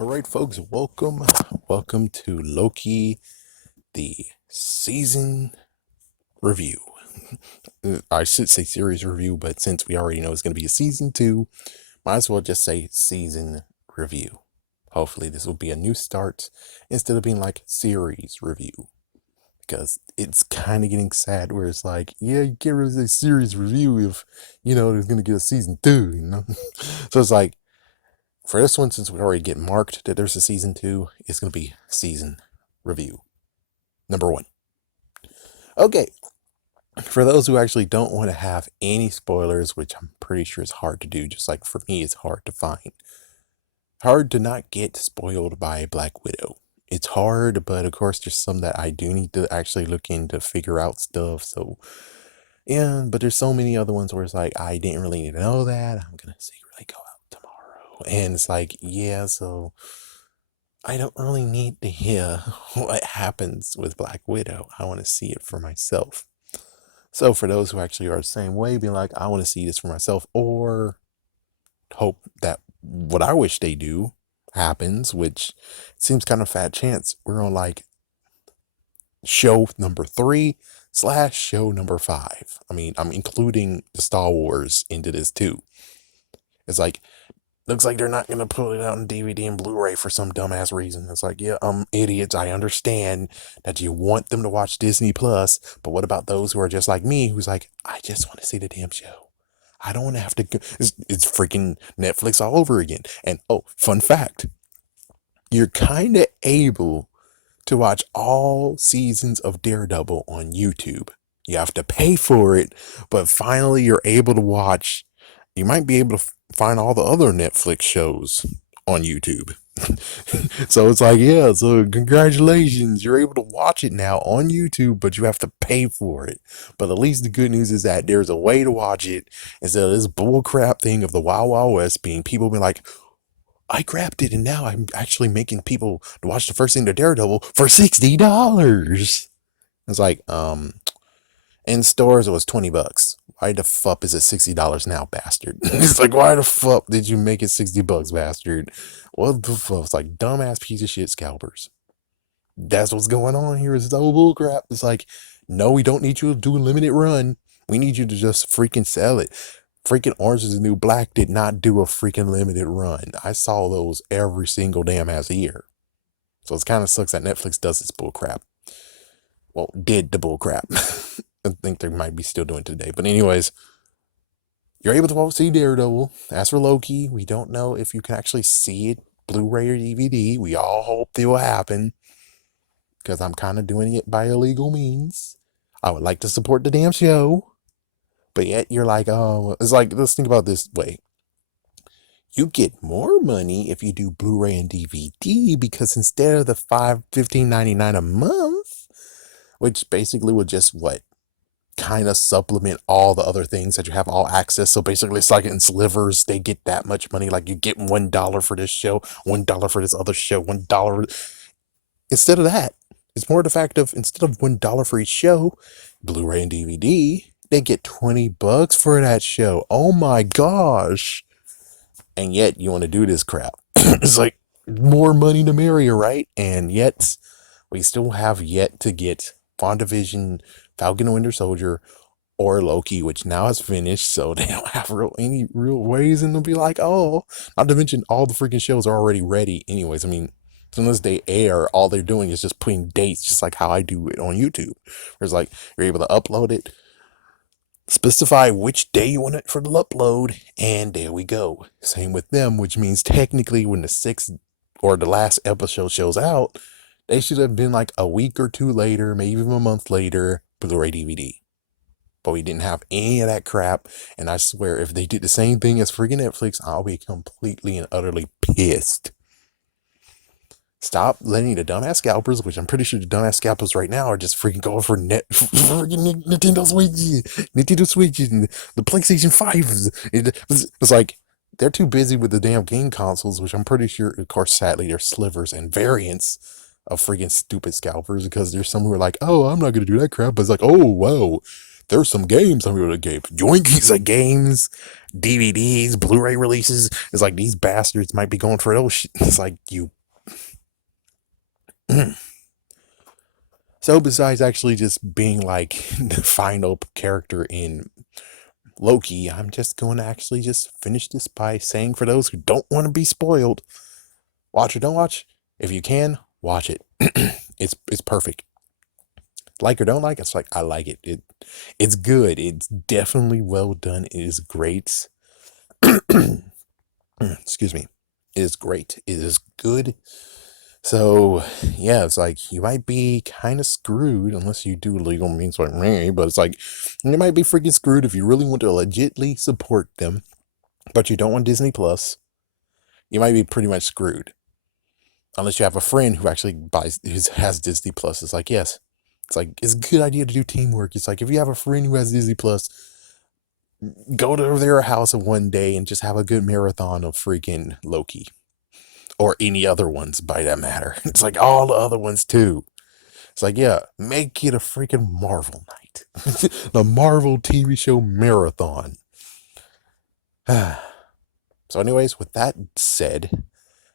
All right, folks, welcome to Loki, the season review. I should say series review, but since we already know it's going to be a season two, might as well just say season review. Hopefully, this will be a new start instead of being like series review, because it's kind of getting sad where it's like, yeah, you can't really say series review if there's going to get a season two. So it's like, for this one, since we already get marked that there's a season two, it's going to be season review. Number one. Okay, for those who actually don't want to have any spoilers, which I'm pretty sure is hard to do, just like for me, it's hard to find. Hard to not get spoiled by Black Widow. It's hard, but of course, there's some that I do need to actually look into figure out stuff. So, yeah, but there's so many other ones where it's like, I didn't really need to know that. I'm going to secretly go out tomorrow. And it's like, yeah, so I don't really need to hear what happens with Black Widow. I want to see it for myself. So for those who actually are the same way, be like, I want to see this for myself, or hope that what I wish they do happens, which seems kind of fat chance. We're on like show number 3/show number 5. I mean, I'm including the Star Wars into this too. It's like, looks like they're not going to put it out on DVD and Blu-ray for some dumbass reason. It's like, yeah, idiots. I understand that you want them to watch Disney Plus, but what about those who are just like me, who's like, I just want to see the damn show. I don't want to have to go. It's freaking Netflix all over again. And oh, fun fact, you're kind of able to watch all seasons of Daredevil on YouTube. You have to pay for it, but finally you're able to watch. You might be able to find all the other Netflix shows on YouTube. So it's like, yeah, so congratulations, you're able to watch it now on YouTube, but you have to pay for it. But at least the good news is that there's a way to watch it instead of this bullcrap thing of the Wild Wild West being people being like, I grabbed it and now I'm actually making people to watch the first thing to Daredevil for $60. It's like, in stores it was $20. Why the fuck is it $60 now, bastard? It's like, why the fuck did you make it $60, bastard? What the fuck? It's like dumbass piece of shit scalpers. That's what's going on here. It's so bullcrap. It's like, no, we don't need you to do a limited run. We need you to just freaking sell it. Freaking Orange is the New Black did not do a freaking limited run. I saw those every single damn ass year. So it kind of sucks that Netflix does this bullcrap. Well, did the bullcrap. I think they might be still doing it today. But anyways, you're able to see Daredevil. As for Loki, we don't know if you can actually see it Blu-ray or DVD. We all hope it will happen, because I'm kind of doing it by illegal means. I would like to support the damn show, but yet you're like, oh, it's like, let's think about it this way. You get more money if you do Blu-ray and DVD, because instead of the $15.99 a month, which basically would just kind of supplement all the other things that you have all access. So basically it's like in slivers, they get that much money. Like you get $1 for this show, $1 for this other show, $1. Instead of that, it's more the fact of, instead of $1 for each show, Blu-ray and DVD, they get $20 for that show. Oh my gosh. And yet you want to do this crap. It's like, more money the merrier, right? And yet we still have yet to get WandaVision, Falcon and Winter Soldier, or Loki, which now has finished, so they don't have any real ways, and they'll be like, oh, not to mention all the freaking shows are already ready anyways. I mean, as soon as they air, all they're doing is just putting dates, just like how I do it on YouTube. Where it's like, you're able to upload it, specify which day you want it for the upload, and there we go. Same with them, which means technically when the 6th or the last episode shows out, they should have been like a week or two later, maybe even a month later, Blu-ray DVD. But we didn't have any of that crap, and I swear if they did the same thing as freaking Netflix, I'll be completely and utterly pissed. Stop letting the dumbass scalpers, which I'm pretty sure the dumbass scalpers right now are just freaking going for freaking Nintendo Switch, and the PlayStation 5. It's like, they're too busy with the damn game consoles, which I'm pretty sure, of course, sadly, they're slivers and variants of freaking stupid scalpers, because there's some who are like, oh, I'm not going to do that crap. But it's like, oh, whoa, there's some games I'm gonna give. Yoinkies of games, DVDs, Blu-ray releases. It's like these bastards might be going for those shit. It's like you. So besides actually just being like the final character in Loki, I'm just going to actually just finish this by saying, for those who don't want to be spoiled, watch or don't watch. If you can, watch it. It's perfect. Like or don't like, it's like I like it. It's good. It's definitely well done. It is great. Excuse me. It is great. It is good. So yeah, it's like you might be kind of screwed unless you do legal means like me, but it's like you might be freaking screwed if you really want to legitimately support them, but you don't want Disney Plus. You might be pretty much screwed unless you have a friend who actually has Disney Plus. It's like, yes, it's like it's a good idea to do teamwork. It's like if you have a friend who has Disney Plus, go to their house one day and just have a good marathon of freaking Loki or any other ones by that matter. It's like all the other ones too. It's like, yeah, make it a freaking Marvel night. The Marvel TV show marathon. So anyways, with that said,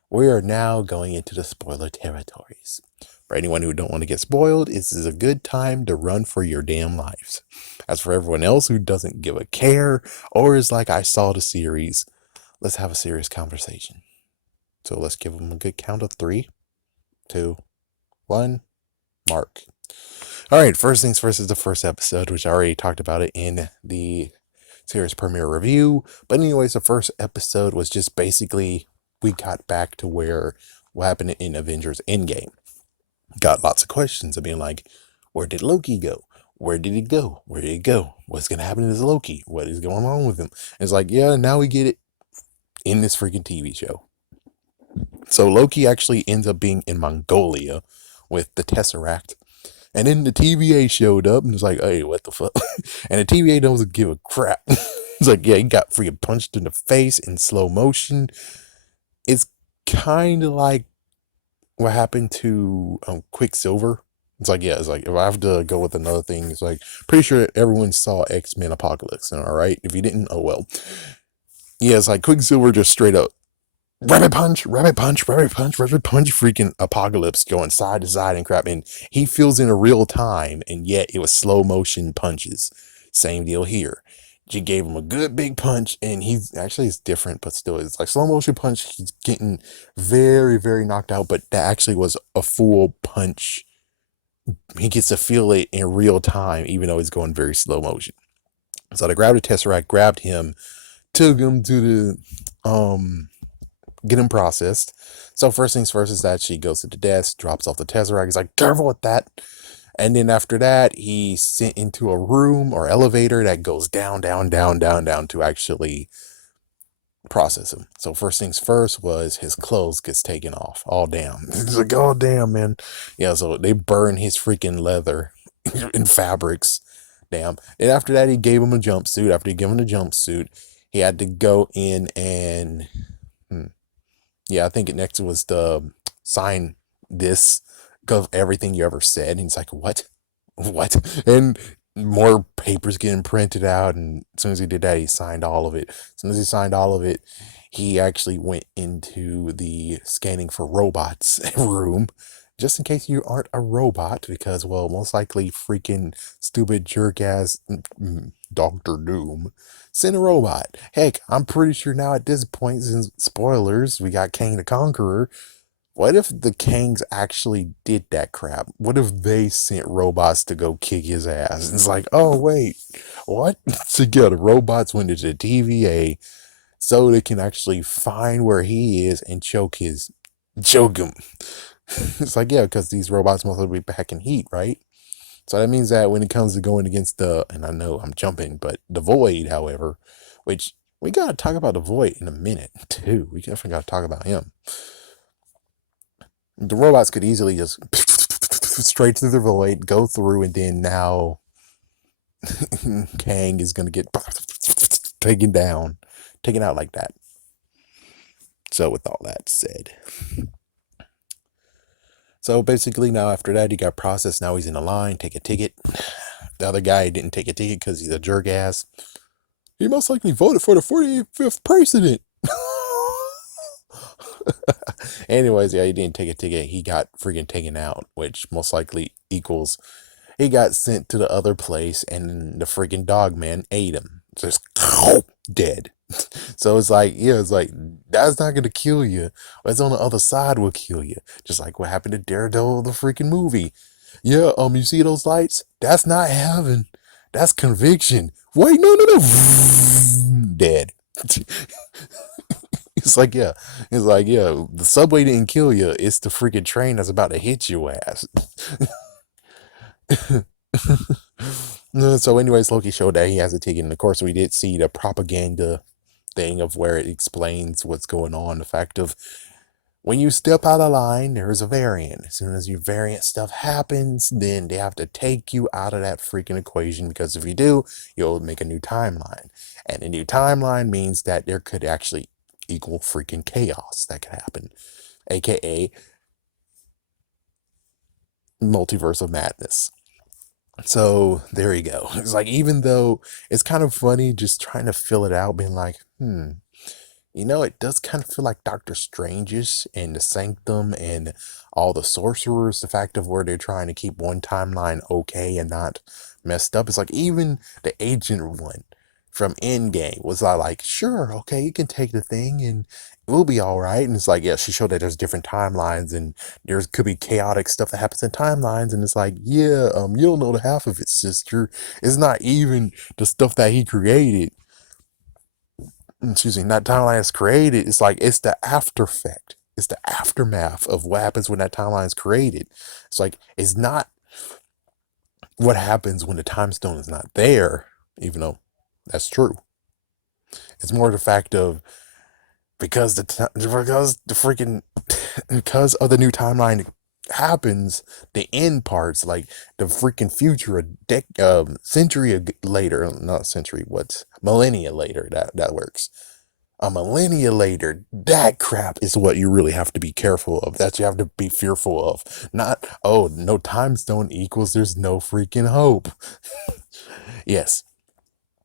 we are now going into the spoiler territories. For anyone who don't want to get spoiled, this is a good time to run for your damn lives. As for everyone else who doesn't give a care, or is like, I saw the series, let's have a serious conversation. So let's give them a good count of 3, 2, 1, mark. All right, first things first is the first episode, which I already talked about it in the series premiere review. But anyways, the first episode was just basically, we got back to what happened in Avengers Endgame. Got lots of questions of being like, where did Loki go? Where did he go? Where did he go? What's going to happen to this Loki? What is going on with him? And it's like, yeah, now we get it in this freaking TV show. So Loki actually ends up being in Mongolia with the Tesseract. And then the TVA showed up and was like, hey, what the fuck? And the TVA doesn't give a crap. It's like, yeah, he got freaking punched in the face in slow motion. It's kind of like what happened to Quicksilver. It's like, yeah, it's like, if I have to go with another thing, it's like, pretty sure everyone saw X-Men Apocalypse. All right. If you didn't, oh well. Yeah, it's like Quicksilver just straight up rabbit punch, rabbit punch, rabbit punch, rabbit punch, freaking Apocalypse going side to side and crap. And he feels in a real time, and yet it was slow motion punches. Same deal here. She gave him a good big punch, and he's actually, it's different, but still, it's like slow motion punch. He's getting very, very knocked out, but that actually was a full punch. He gets to feel it in real time, even though he's going very slow motion. So they grabbed the Tesseract, grabbed him, took him to the get him processed. So first things first is that she goes to the desk, drops off the Tesseract. He's like, careful with that. And then after that, he's sent into a room or elevator that goes down, down, down, down, down to actually process him. So first things first was his clothes gets taken off. All damn. He's like, oh damn, man. Yeah, so they burn his freaking leather and fabrics. Damn. And after that, he gave him a jumpsuit. After he gave him the jumpsuit, he had to go in and yeah, I think it next was the sign this of everything you ever said. And he's like, what? What? And more papers getting printed out. And as soon as he did that, he signed all of it. As soon as he signed all of it, he actually went into the scanning for robots room. Just in case you aren't a robot, because, well, most likely freaking stupid jerk ass Doctor Doom send a robot. Heck, I'm pretty sure now at this point, since spoilers, we got Kang the Conqueror. What if the Kangs actually did that crap? What if they sent robots to go kick his ass? And it's like, oh wait, what? So yeah, the robots went to the TVA so they can actually find where he is and choke him. It's like, yeah, because these robots must be back in heat, right? So that means that when it comes to going against and I know I'm jumping, but the Void, however, which we got to talk about the Void in a minute, too. We definitely got to talk about him. The robots could easily just straight to the Void, go through, and then now Kang is going to get taken out like that. So with all that said, so basically now after that, he got processed. Now he's in a line, take a ticket. The other guy didn't take a ticket because he's a jerk ass. He most likely voted for the 45th president. Anyways, yeah, he didn't take a ticket. He got freaking taken out, which most likely equals he got sent to the other place, and the freaking dog man ate him. Just dead. So it's like, yeah, it's like, that's not gonna kill you. What's on the other side will kill you. Just like what happened to Daredevil, the freaking movie. Yeah, you see those lights? That's not heaven. That's conviction. Wait, no. Dead. It's like, yeah. It's like, yeah, the subway didn't kill you. It's the freaking train that's about to hit your ass. So anyways, Loki showed that he has a ticket, and of course we did see the propaganda thing of where it explains what's going on. The fact of when you step out of line, there's a variant. As soon as your variant stuff happens, then they have to take you out of that freaking equation, because if you do, you'll make a new timeline. And a new timeline means that there could actually equal freaking chaos that could happen, aka multiverse of madness. So there you go. It's like, even though it's kind of funny just trying to fill it out, being like, it does kind of feel like Doctor Strange's and the Sanctum and all the sorcerers, the fact of where they're trying to keep one timeline okay and not messed up. It's like even the agent one from Endgame was like, sure, okay, you can take the thing and we'll be all right. And it's like, yeah, she showed that there's different timelines and there could be chaotic stuff that happens in timelines. And it's like, yeah, you don't know the half of it, sister. It's not even the stuff that he created. Excuse me, that timeline is created. It's like, it's the after effect. It's the aftermath of what happens when that timeline is created. It's like, it's not what happens when the time stone is not there, even though that's true. It's more the fact of because because of the new timeline happens, the end parts, like the freaking future, century later, not century, what's millennia later, that works. A millennia later, that crap is what you really have to be careful of. That you have to be fearful of. Not, oh, no time stone equals there's no freaking hope. Yes.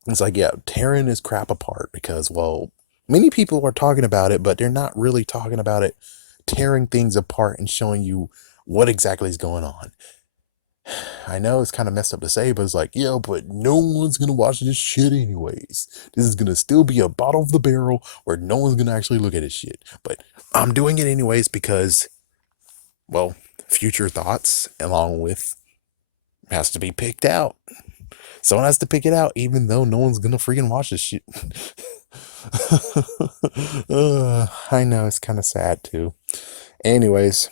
It's like, yeah, tearing this crap apart because, well, many people are talking about it, but they're not really talking about it, tearing things apart and showing you what exactly is going on. I know it's kind of messed up to say, but it's like, yeah, but no one's going to watch this shit anyways. This is going to still be a bottom of the barrel where no one's going to actually look at this shit. But I'm doing it anyways because, well, future thoughts along with has to be picked out. Someone has to pick it out, even though no one's going to freaking watch this shit. I know, it's kind of sad too. Anyways.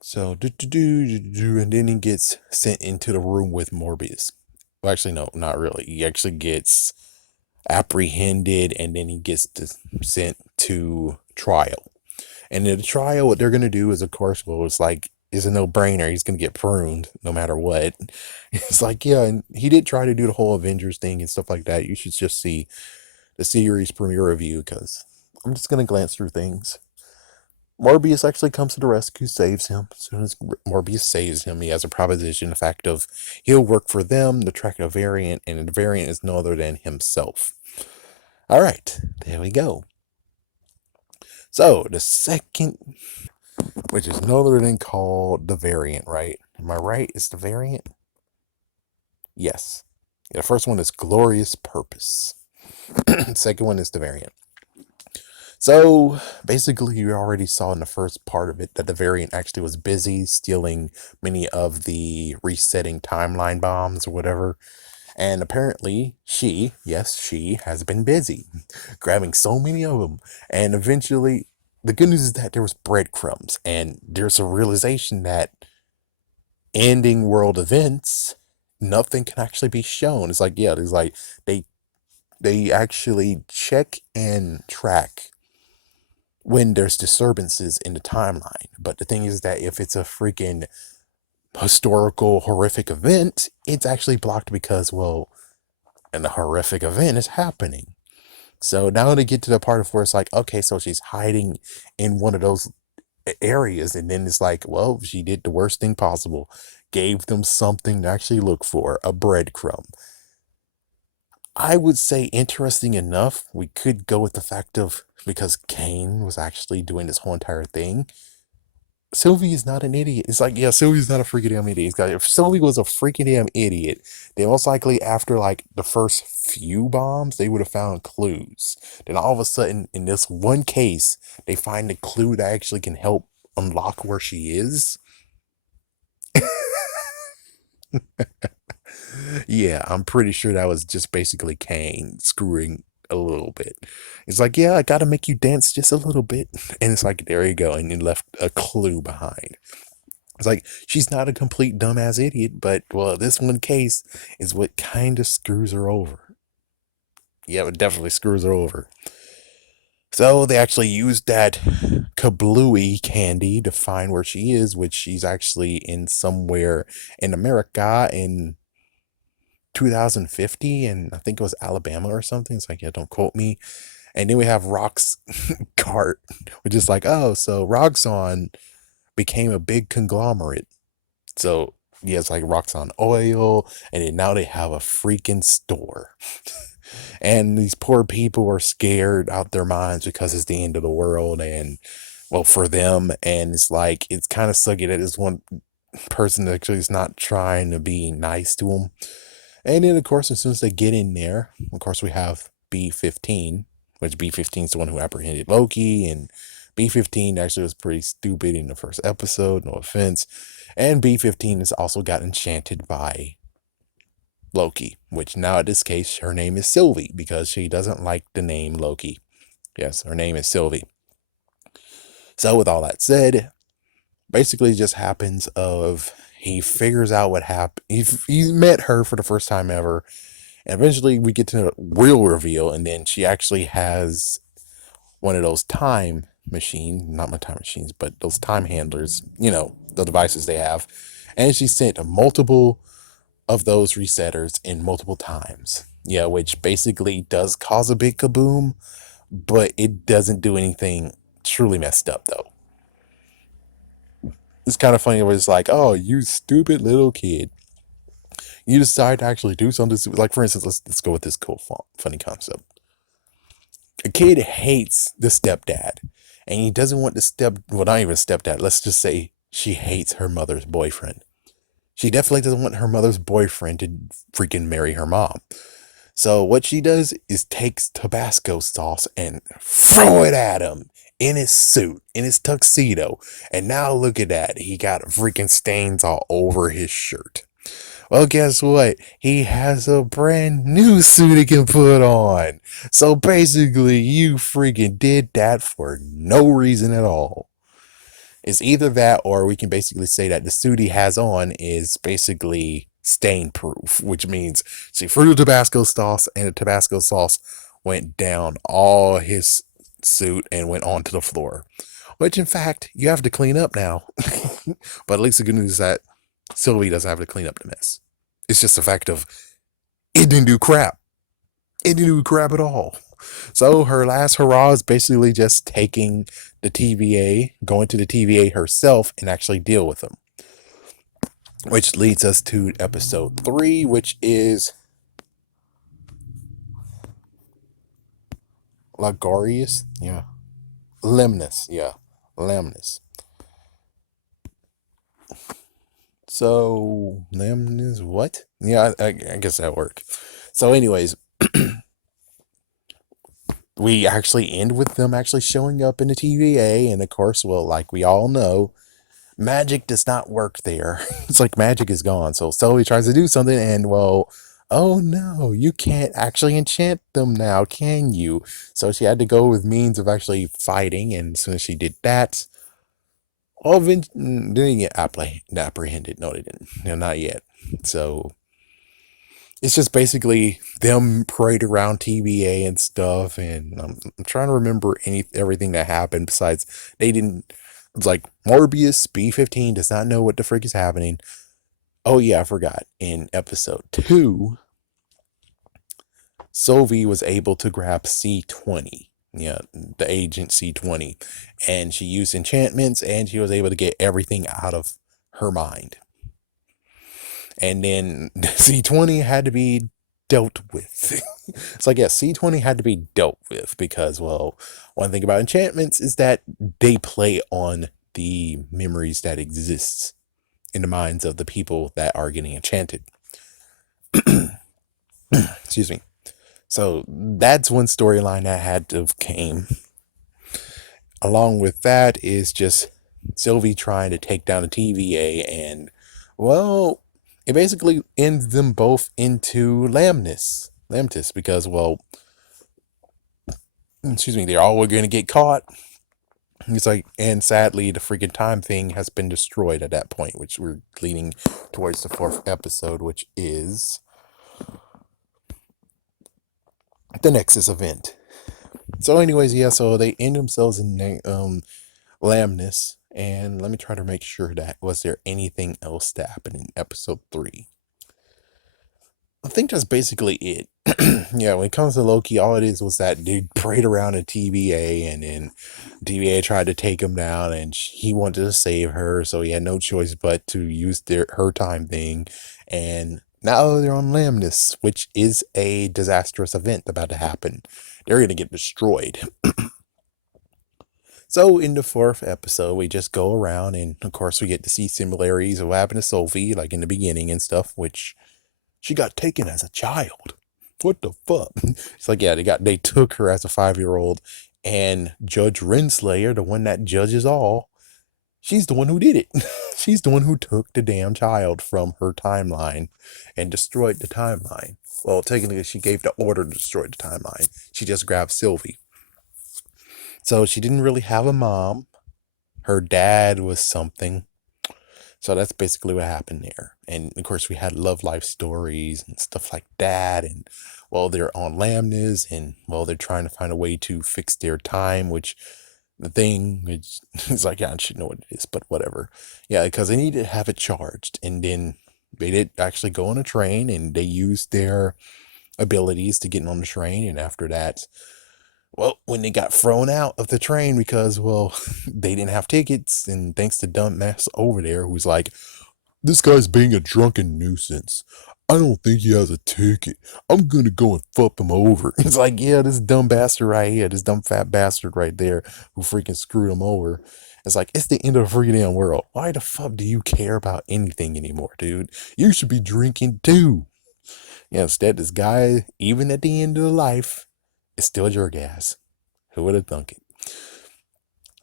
So, and then he gets sent into the room with Morbius. Well, actually, no, not really. He actually gets apprehended, and then he gets sent to trial. And in the trial, what they're going to do is, of course, well, it's like, is a no-brainer. He's going to get pruned no matter what. It's like, yeah, and he did try to do the whole Avengers thing and stuff like that. You should just see the series premiere review, because I'm just going to glance through things. Morbius actually comes to the rescue, saves him. As soon as Morbius saves him, he has a proposition, the fact of he'll work for them to track a variant, and the variant is no other than himself. All right, there we go. So the second, which is no other than called the variant, right? Am I right? It's the variant? Yes. Yeah, the first one is Glorious Purpose. Second one is the variant. So basically, you already saw in the first part of it that the variant actually was busy stealing many of the resetting timeline bombs or whatever. And apparently she has been busy grabbing so many of them. And eventually, the good news is that there was breadcrumbs, and there's a realization that ending world events, nothing can actually be shown. It's like, yeah, it's like they actually check and track when there's disturbances in the timeline. But the thing is that if it's a freaking historical horrific event, it's actually blocked because, well, and the horrific event is happening. So now they get to the part of where it's like, okay, so she's hiding in one of those areas, and then it's like, well, she did the worst thing possible, gave them something to actually look for, a breadcrumb. I would say, interesting enough, we could go with the fact of, because Kane was actually doing this whole entire thing, Sylvie is not an idiot. It's like, yeah, Sylvie's not a freaking damn idiot. If Sylvie was a freaking damn idiot, then most likely after like the first few bombs, they would have found clues. Then all of a sudden, in this one case, they find a clue that actually can help unlock where she is. Yeah, I'm pretty sure that was just basically Kane screwing a little bit. It's like, yeah, I gotta make you dance just a little bit. And it's like, there you go. And you left a clue behind. It's like, she's not a complete dumbass idiot, but, well, this one case is what kind of screws her over. Yeah, it definitely screws her over. So they actually used that kablooey candy to find where she is, which she's actually in somewhere in America in 2050, and I think it was Alabama or something. It's like, yeah, don't quote me. And then we have Rock's cart, which is like, oh, so Roxxon became a big conglomerate. So yeah, it's like Roxxon Oil, and then now they have a freaking store. And these poor people are scared out their minds because it's the end of the world, and well, for them, and it's like, it's kind of sucky that this one person that actually is not trying to be nice to them. And then, of course, as soon as they get in there, of course, we have B-15, which B-15 is the one who apprehended Loki, and B-15 actually was pretty stupid in the first episode, no offense. And B-15 has also got enchanted by Loki, which now in this case, her name is Sylvie, because she doesn't like the name Loki. Yes, her name is Sylvie. So with all that said, basically it just happens of, he figures out what happened. He met her for the first time ever, and eventually we get to the real reveal, and then she actually has one of those time machines, not my time machines, but those time handlers, the devices they have. And she sent multiple of those resetters in multiple times. Yeah, which basically does cause a big kaboom, but it doesn't do anything truly messed up, though. It's kind of funny where it's like, oh, you stupid little kid. You decide to actually do something. Like, for instance, let's go with this cool, funny concept. A kid hates the stepdad, and he doesn't want well, not even stepdad. Let's just say she hates her mother's boyfriend. She definitely doesn't want her mother's boyfriend to freaking marry her mom. So what she does is takes Tabasco sauce and throw it at him in his suit, in his tuxedo. And now look at that. He got freaking stains all over his shirt. Well, guess what? He has a brand new suit he can put on. So basically, you freaking did that for no reason at all. It's either that, or we can basically say that the suit he has on is basically stain proof, which means she threw the Tabasco sauce, and the Tabasco sauce went down all his suit and went onto the floor. Which, in fact, you have to clean up now. But at least the good news is that Sylvie doesn't have to clean up the mess. It's just the fact of, it didn't do crap. It didn't do crap at all. So her last hurrah is basically just taking the TVA, going to the TVA herself, and actually deal with them. Which leads us to episode 3, which is Lagorius? Yeah. Lemnis. Yeah. Lemnis. So, Lemnis, what? Yeah, I guess that worked. So, anyways, we actually end with them actually showing up in the TVA, and of course, well, like we all know, magic does not work there. It's like magic is gone. So Sully tries to do something, and well, oh no, you can't actually enchant them now, can you? So she had to go with means of actually fighting, and as soon as she did that, all didn't get apprehended. No, they didn't. No, not yet. So it's just basically them parade around TVA and stuff, and I'm trying to remember everything that happened. Besides, they didn't. It's like Morbius B-15 does not know what the frick is happening. Oh yeah, I forgot. In episode 2, Sylvie was able to grab C-20, Yeah, the agent C20. And she used enchantments and she was able to get everything out of her mind. And then C20 had to be dealt with. It's like, yeah, C20 had to be dealt with because, well, one thing about enchantments is that they play on the memories that exists in the minds of the people that are getting enchanted. Excuse me. So that's one storyline that had to have came. Along with that is just Sylvie trying to take down the TVA, and well, it basically ends them both into Lamtis, because well, excuse me, they're all going to get caught. It's like, and sadly, the freaking time thing has been destroyed at that point, which we're leaning towards the fourth episode, which is the Nexus event. So, anyways, yeah, so they end themselves in Lamnis, and let me try to make sure that was there anything else that happened in episode 3. I think that's basically it. Yeah, when it comes to Loki, all it is was that dude prayed around a TVA, and then TVA tried to take him down, and he wanted to save her, so he had no choice but to use her time thing. And now they're on Lamnis, which is a disastrous event about to happen. They're gonna get destroyed. So in the fourth episode, we just go around, and of course we get to see similarities of what happened to Sophie, like in the beginning and stuff, which she got taken as a child. What the fuck? It's like, yeah, they took her as a 5-year-old, and Judge Renslayer, the one that judges all, she's the one who did it. She's the one who took the damn child from her timeline and destroyed the timeline. Well, technically, she gave the order to destroy the timeline. She just grabbed Sylvie. So she didn't really have a mom. Her dad was something. So that's basically what happened there. And of course, we had love life stories and stuff like that. And well, they're on Lamnas, and well, they're trying to find a way to fix their time, which the thing is, it's like, yeah, I should know what it is, but whatever. Yeah, because they need to have it charged. And then they did actually go on a train, and they used their abilities to get on the train. And after that, well, when they got thrown out of the train because, well, they didn't have tickets, and thanks to dumbass over there who's like, this guy's being a drunken nuisance. I don't think he has a ticket. I'm gonna go and fuck him over. It's like, yeah, this dumb bastard right here, this dumb fat bastard right there who freaking screwed him over. It's like, it's the end of the freaking damn world. Why the fuck do you care about anything anymore, dude? You should be drinking too. Yeah, instead, this guy, even at the end of the life, is still a jerk ass. Who would have thunk it?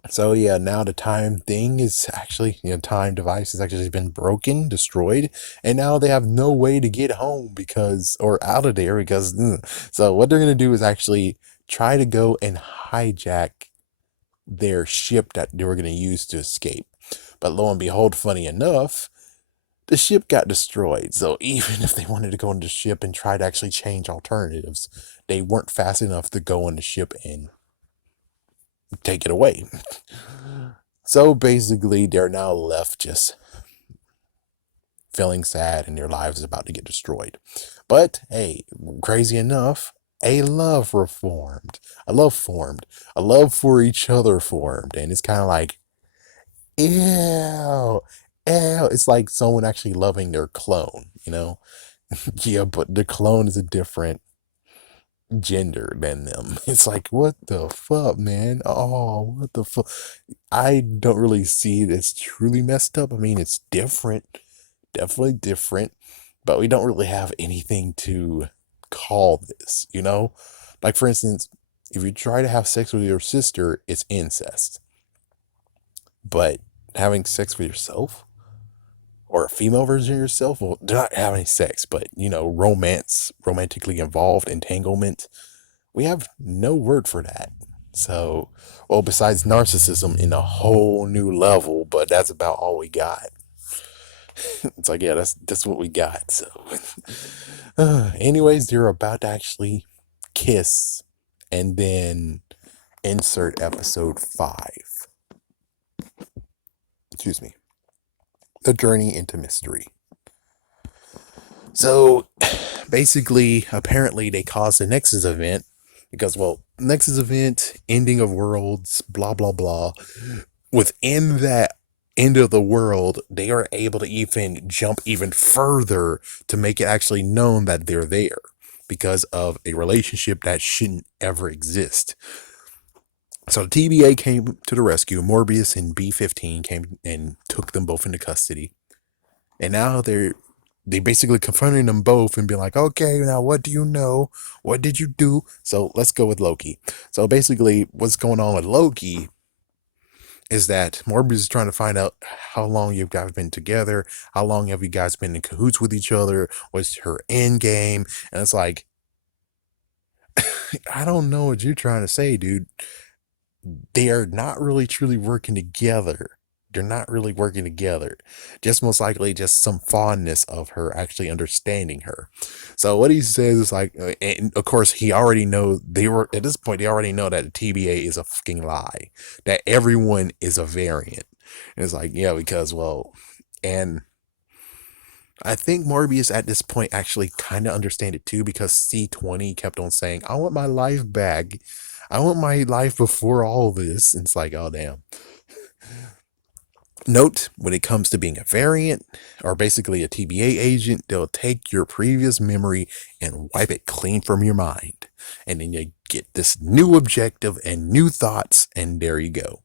So yeah, now the time thing is actually, time device has actually been broken, destroyed, and now they have no way to get home because, or out of there because, so what they're going to do is actually try to go and hijack their ship that they were going to use to escape. But lo and behold, funny enough, the ship got destroyed. So even if they wanted to go on the ship and try to actually change alternatives, they weren't fast enough to go on the ship and take it away. So basically, they're now left just feeling sad and their lives is about to get destroyed. But hey, crazy enough, a love reformed, a love formed, a love for each other formed. And it's kind of like, ew, ew. It's like someone actually loving their clone, Yeah, but the clone is a different gender than them. It's like, what the fuck, man? Oh, what the fuck? I don't really see it as truly messed up. I mean, it's different, definitely different, but we don't really have anything to call this. Like, for instance, if you try to have sex with your sister, it's incest. But having sex with yourself or a female version of yourself, well, they're not having sex, but, romance, romantically involved, entanglement, we have no word for that. So, well, besides narcissism in a whole new level, but that's about all we got. It's like, yeah, that's what we got. So, anyways, they're about to actually kiss, and then insert episode 5. Excuse me. The journey into mystery. So, basically, apparently, they caused the Nexus event Because, well, Nexus event, ending of worlds, blah, blah, blah. Within that end of the world, they are able to even jump even further to make it actually known that they're there because of a relationship that shouldn't ever exist. So the TBA came to the rescue. Morbius and B-15 came and took them both into custody. And now they basically confronting them both and be like, okay, now what do you know? What did you do? So let's go with Loki. So basically, what's going on with Loki is that Morbius is trying to find out how long you guys been together, how long have you guys been in cahoots with each other, what's her end game, and it's like, I don't know what you're trying to say, dude. They are not really truly working together. They're not really working together. Just most likely just some fondness of her actually understanding her. So what he says is like, and of course he already know they were at this point. They already know that the TBA is a fucking lie. That everyone is a variant. And it's like, yeah, because well, and I think Morbius at this point actually kind of understand it too because C20 kept on saying, I want my life back. I want my life before all this. And it's like, oh, damn. Note, when it comes to being a variant or basically a TBA agent, they'll take your previous memory and wipe it clean from your mind. And then you get this new objective and new thoughts, and there you go.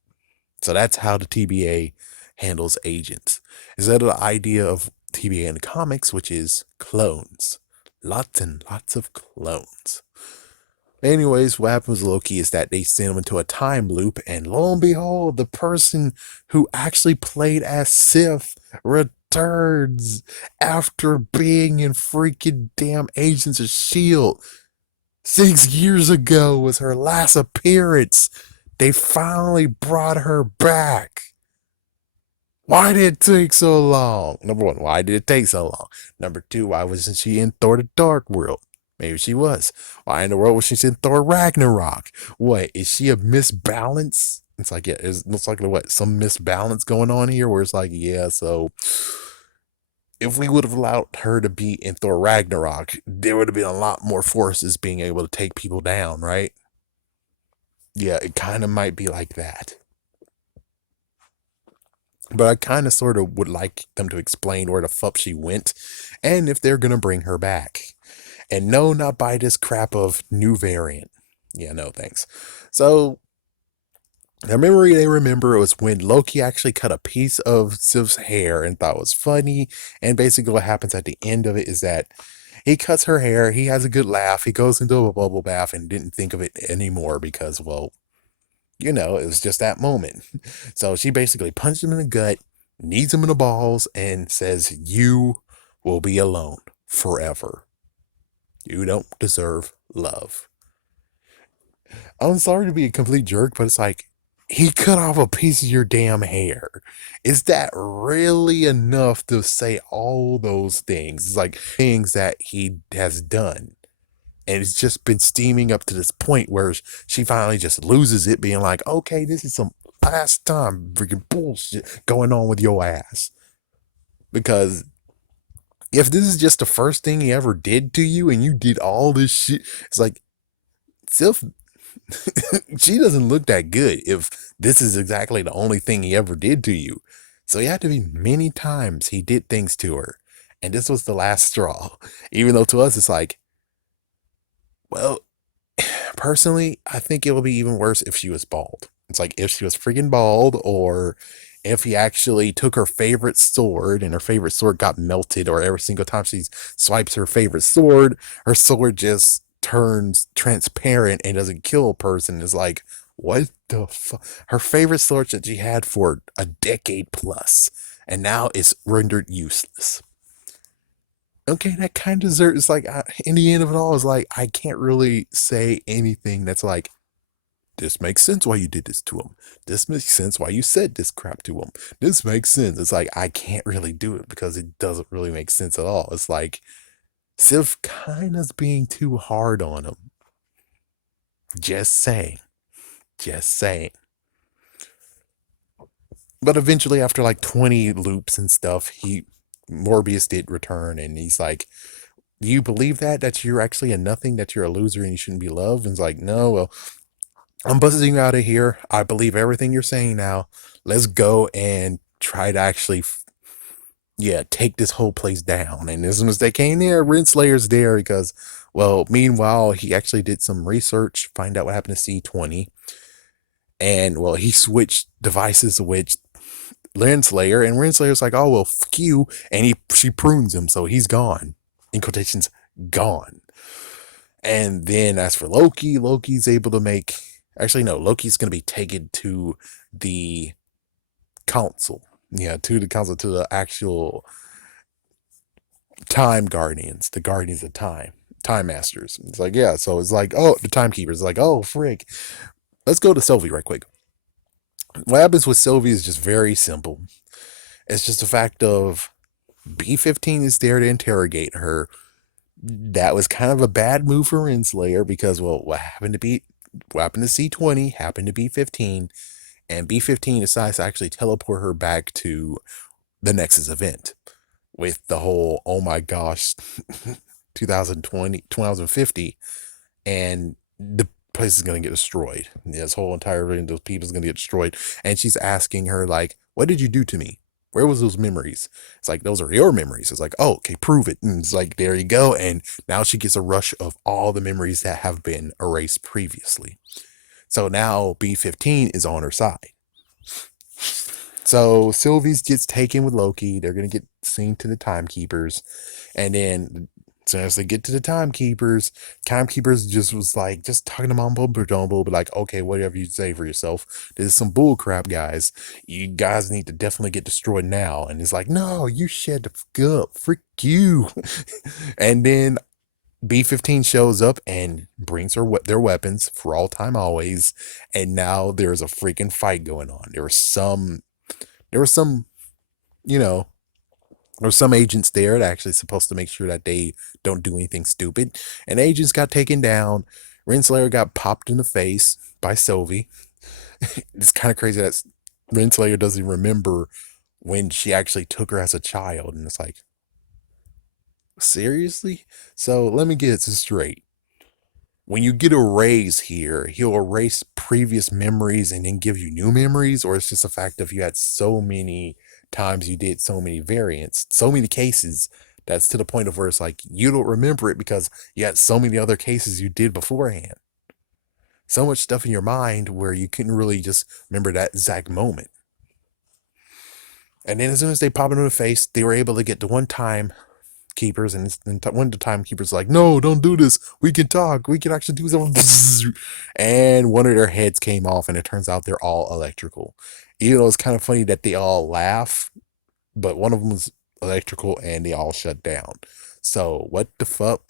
So that's how the TBA handles agents. Instead of the idea of TBA in the comics, which is clones. Lots and lots of clones. Anyways, what happens with Loki is that they send him into a time loop, and lo and behold, the person who actually played as Sif returns after being in freaking damn Agents of S.H.I.E.L.D. 6 years ago was her last appearance. They finally brought her back. Why did it take so long? Number one, why did it take so long? Number two, why wasn't she in Thor the Dark World? Maybe she was. Why in the world was she in Thor Ragnarok? What, is she a misbalance? It's like, yeah, it looks like what, some misbalance going on here where it's like, yeah, so if we would have allowed her to be in Thor Ragnarok, there would have been a lot more forces being able to take people down, right? Yeah, it kind of might be like that. But I kind of sort of would like them to explain where the fuck she went and if they're going to bring her back. And no, not by this crap of new variant. Yeah, no, thanks. So, the memory they remember was when Loki actually cut a piece of Siv's hair and thought was funny. And basically, what happens at the end of it is that he cuts her hair, he has a good laugh, he goes into a bubble bath and didn't think of it anymore because, well, you know, it was just that moment. So she basically punched him in the gut, knees him in the balls, and says, you will be alone forever. You don't deserve love. I'm sorry to be a complete jerk, but it's like, he cut off a piece of your damn hair. Is that really enough to say all those things? It's like things that he has done. And it's just been steaming up to this point where she finally just loses it, being like, okay, this is some last time freaking bullshit going on with your ass. Because if this is just the first thing he ever did to you and you did all this shit, it's like, Sylph, she doesn't look that good if this is exactly the only thing he ever did to you. So you have to be many times he did things to her. And this was the last straw. Even though to us it's like, well, personally, I think it would be even worse if she was bald. It's like if she was freaking bald, or if he actually took her favorite sword and her favorite sword got melted, or every single time she swipes her favorite sword, her sword just turns transparent and doesn't kill a person. It's like, what the fuck? Her favorite sword that she had for a decade plus, and now it's rendered useless. Okay, that kind of dessert is like, in the end of it all, is like, I can't really say anything that's like, this makes sense why you did this to him. This makes sense why you said this crap to him. This makes sense. It's like, I can't really do it because it doesn't really make sense at all. It's like, Sif kind of being too hard on him. Just saying. Just saying. But eventually, after like 20 loops and stuff, Morbius did return, and he's like, Do you believe that you're actually a nothing, that you're a loser and you shouldn't be loved? And it's like, no, well, I'm buzzing you out of here. I believe everything you're saying now. Let's go and try to actually, yeah, take this whole place down. And as soon as they came there, Renslayer's there because, well, meanwhile, he actually did some research, find out what happened to C20. And, well, he switched devices, which Renslayer, and Renslayer's like, oh, well, fuck you. And she prunes him, so he's gone. In quotations, gone. And then as for Loki, Loki's able to make, actually, no, Loki's going to be taken to the council. Yeah, to the council, to the actual time guardians, the guardians of time masters. It's like, yeah, so it's like, oh, the timekeepers, like, oh, frick. Let's go to Sylvie right quick. What happens with Sylvie is just very simple. It's just a fact of B-15 is there to interrogate her. That was kind of a bad move for Renslayer because, well, what happened to C20 happened to B-15, and B-15 decides to actually teleport her back to the Nexus event with the whole, oh my gosh, 2050, and the place is going to get destroyed. This whole entire region, those people is going to get destroyed. And she's asking her, like, what did you do to me? Where was those memories? It's like, those are your memories. It's like, oh, okay, prove it. And it's like, there you go. And now she gets a rush of all the memories that have been erased previously. So now B-15 is on her side. So Sylvie gets taken with Loki. They're going to get seen to the timekeepers. And then so as they get to the timekeepers just was like, just talking to mumbo jumbo, but like, okay, whatever you say for yourself. This is some bull crap, guys. You guys need to definitely get destroyed now. And it's like, no, you shut the fuck up. Frick you. And then B-15 shows up and brings her their weapons for all time always. And now there's a freaking fight going on. There were some, you know, there's some agents there that actually supposed to make sure that they don't do anything stupid. And agents got taken down. Renslayer got popped in the face by Sylvie. It's kind of crazy that Renslayer doesn't remember when she actually took her as a child. And it's like, seriously? So let me get this straight. When you get a raise here, he'll erase previous memories and then give you new memories, or it's just a fact of you had so many times you did so many variants, so many cases, that's to the point of where it's like you don't remember it because you had so many other cases you did beforehand. So much stuff in your mind where you couldn't really just remember that exact moment. And then as soon as they pop into the face, they were able to get to one time keepers, and one of the timekeepers like, no, don't do this, we can talk, we can actually do something. And one of their heads came off, and it turns out they're all electrical. Even though it's kind of funny that they all laugh, but one of them was electrical and they all shut down. So what the fuck?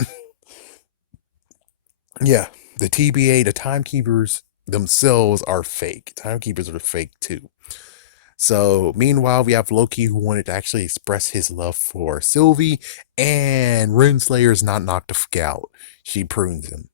Yeah, the TBA, the timekeepers themselves are fake. Timekeepers are fake too. So, meanwhile, we have Loki, who wanted to actually express his love for Sylvie, and Renslayer's not knocked the fuck out. She prunes him.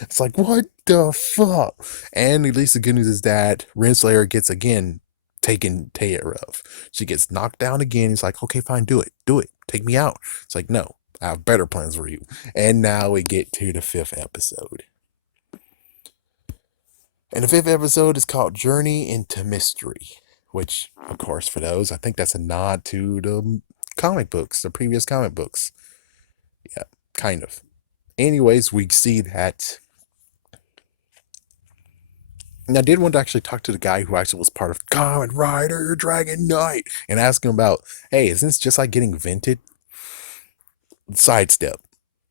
It's like, what the fuck? And at least the good news is that Renslayer gets again taken care of. She gets knocked down again. He's like, okay, fine, do it. Take me out. It's like, no, I have better plans for you. And now we get to the 5th episode. And the 5th episode is called Journey into Mystery. Which, of course, for those, I think that's a nod to the comic books, the previous comic books. Yeah, kind of. Anyways, we see that. And I did want to actually talk to the guy who actually was part of Kamen Rider Dragon Knight and ask him about, hey, isn't this just like getting vented? Sidestep.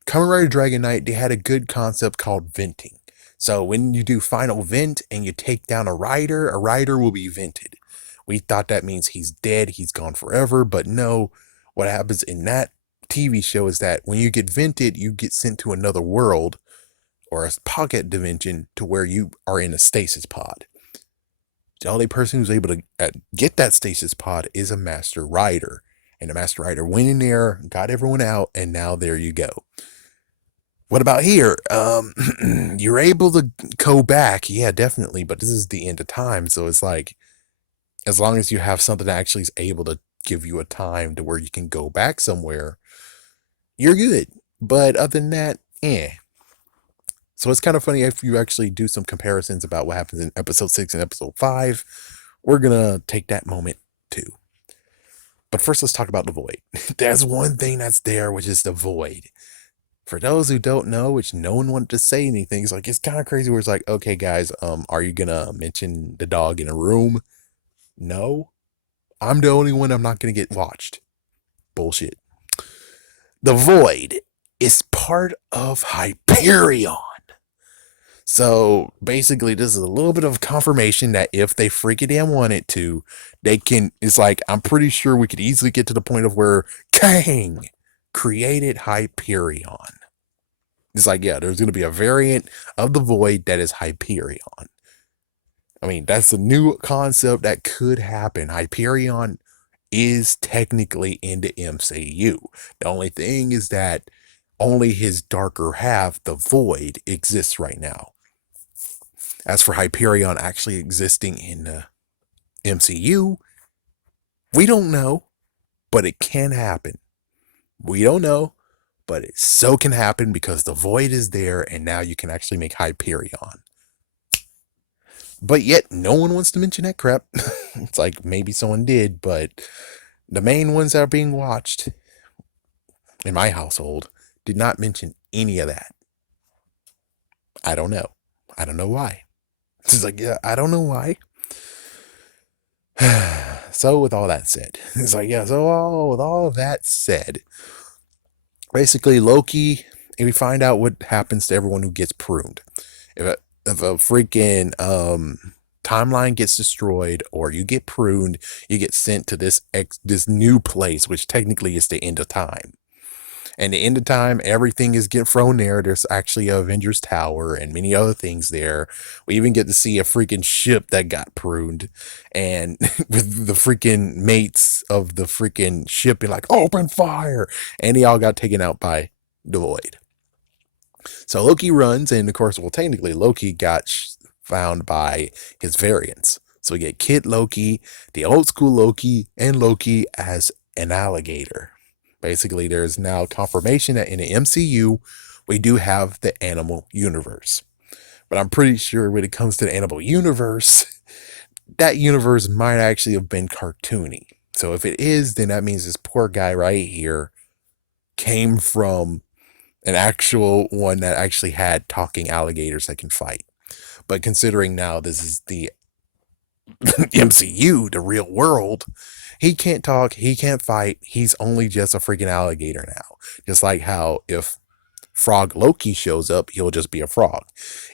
Kamen Rider Dragon Knight, they had a good concept called venting. So when you do final vent and you take down a rider will be vented. We thought that means he's dead, he's gone forever, but no. What happens in that TV show is that when you get vented, you get sent to another world or a pocket dimension to where you are in a stasis pod. The only person who's able to get that stasis pod is a Master Rider. And the Master Rider went in there, got everyone out, and now there you go. What about here? You're able to go back. Yeah, definitely. But this is the end of time. So it's like, as long as you have something that actually is able to give you a time to where you can go back somewhere, you're good. But other than that, So it's kind of funny if you actually do some comparisons about what happens in episode 6 and episode 5. We're going to take that moment too. But first, let's talk about the void. There's one thing that's there, which is the void. For those who don't know, which no one wanted to say anything, it's kind of crazy where it's like, okay, guys, are you going to mention the dog in a room? No. I'm the only one I'm not going to get watched. Bullshit. The void is part of Hyperion. So basically, this is a little bit of confirmation that if they freaking damn wanted to, they can. It's like, I'm pretty sure we could easily get to the point of where Kang created Hyperion. It's like, yeah, there's going to be a variant of the void that is Hyperion. I mean, that's a new concept that could happen. Hyperion is technically in the MCU. The only thing is that only his darker half, the void, exists right now. As for Hyperion actually existing in the MCU, we don't know, but it can happen. We don't know, but it so can happen because the void is there and now you can actually make Hyperion. But yet, no one wants to mention that crap. It's like, maybe someone did, but the main ones that are being watched in my household did not mention any of that. I don't know. I don't know why. It's like, yeah, I don't know why. So with all that said, it's like, yeah, with all of that said, basically Loki, and we find out what happens to everyone who gets pruned. If a freaking timeline gets destroyed or you get pruned, you get sent to this new place, which technically is the end of time. And the end of time, everything is getting thrown there. There's actually a Avengers Tower and many other things there. We even get to see a freaking ship that got pruned. And with the freaking mates of the freaking ship being like, open fire! And they all got taken out by the void. So Loki runs, and of course, well, technically, Loki got found by his variants. So we get Kid Loki, the old school Loki, and Loki as an alligator. Basically, there's now confirmation that in the MCU, we do have the animal universe. But I'm pretty sure when it comes to the animal universe, that universe might actually have been cartoony. So if it is, then that means this poor guy right here came from an actual one that actually had talking alligators that can fight. But considering now this is the MCU, the real world, he can't talk, he can't fight, he's only just a freaking alligator now. Just like how if Frog Loki shows up, he'll just be a frog.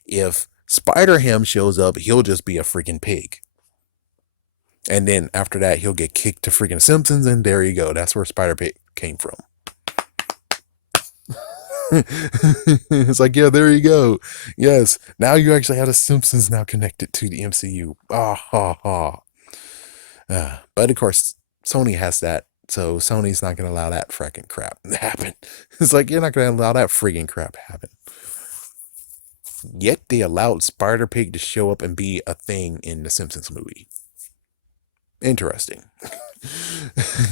If Spider-Ham shows up, he'll just be a freaking pig. And then after that, he'll get kicked to freaking Simpsons, and there you go. That's where Spider-Pig came from. It's like, yeah, there you go. Yes, now you actually have the Simpsons now connected to the MCU. But of course, Sony has that, so Sony's not going to allow that freaking crap to happen. It's like, you're not going to allow that freaking crap to happen. Yet they allowed Spider-Pig to show up and be a thing in the Simpsons movie. Interesting.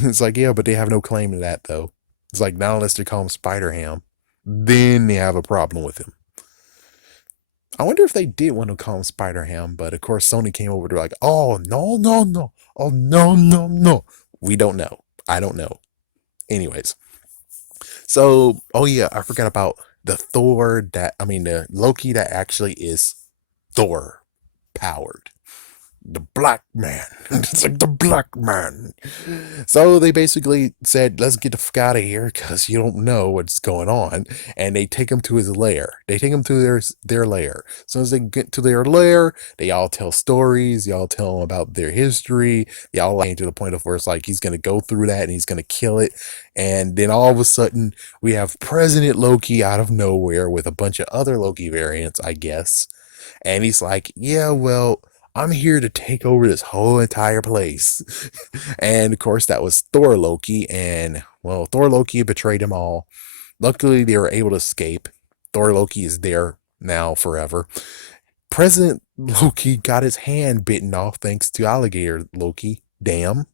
It's like, yeah, but they have no claim to that, though. It's like, not unless they call him Spider-Ham, then they have a problem with him. I wonder if they did want to call him Spider-Ham, but of course Sony came over to like, oh, no. Oh, no. We don't know. I don't know. Anyways. So, oh yeah, I forgot about the Loki that actually is Thor powered. The black man. It's like the black man. So they basically said, let's get the fuck out of here because you don't know what's going on. And they take him to his lair. They take him to their lair. As soon as they get to their lair, they all tell stories. They all tell them about their history. They all lie to the point of where it's like he's going to go through that and he's going to kill it. And then all of a sudden, we have President Loki out of nowhere with a bunch of other Loki variants, I guess. And he's like, yeah, well, I'm here to take over this whole entire place. And of course, that was Thor Loki. And well, Thor Loki betrayed them all. Luckily, they were able to escape. Thor Loki is there now forever. President Loki got his hand bitten off thanks to Alligator Loki. Damn.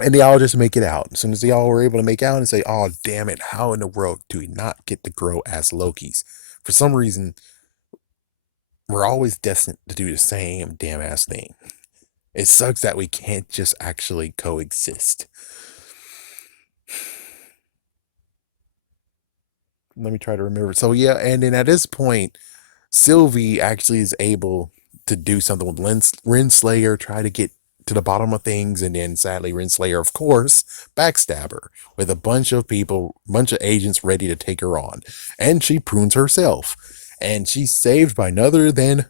And they all just make it out. As soon as they all were able to make out and say, oh, damn it, how in the world do we not get to grow as Lokis? For some reason, we're always destined to do the same damn ass thing. It sucks that we can't just actually coexist. Let me try to remember. So, yeah, and then at this point, Sylvie actually is able to do something with Renslayer, try to get to the bottom of things, and then sadly Renslayer, of course, backstab her with a bunch of people, bunch of agents ready to take her on. And she prunes herself. And she's saved by none other than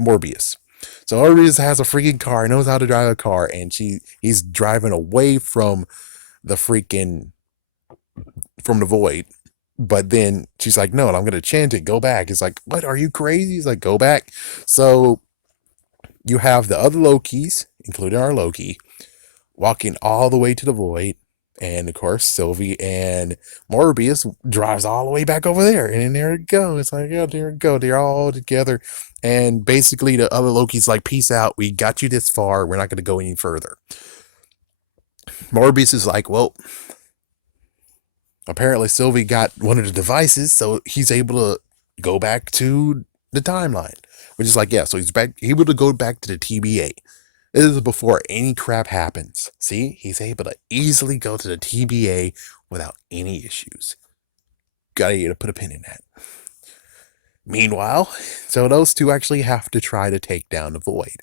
Morbius. So Morbius has a freaking car, knows how to drive a car, and he's driving away from the freaking from the void. But then she's like, no, I'm going to chant it. Go back. It's like, what? Are you crazy? He's like, go back. So you have the other Lokis, including our Loki, walking all the way to the void. And of course, Sylvie and Morbius drives all the way back over there. And then there it goes. It's like, yeah, there it go. They're all together. And basically the other Loki's like, peace out. We got you this far. We're not going to go any further. Morbius is like, well, apparently Sylvie got one of the devices, so he's able to go back to the timeline. Which is like, yeah, so he's able to go back to the TBA. This is before any crap happens. See, he's able to easily go to the TBA without any issues. Gotta put a pin in that. Meanwhile, so those two actually have to try to take down the void.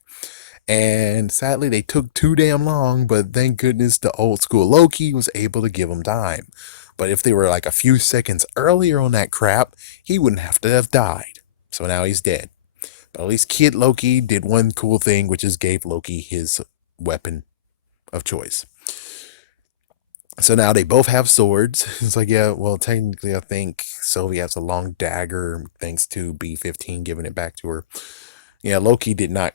And sadly, they took too damn long, but thank goodness the old school Loki was able to give them time. But if they were like a few seconds earlier on that crap, he wouldn't have to have died. So now he's dead. But at least Kid Loki did one cool thing, which is gave Loki his weapon of choice. So now they both have swords. It's like, yeah, well, technically, I think Sylvie has a long dagger thanks to B-15 giving it back to her. Yeah, Loki did not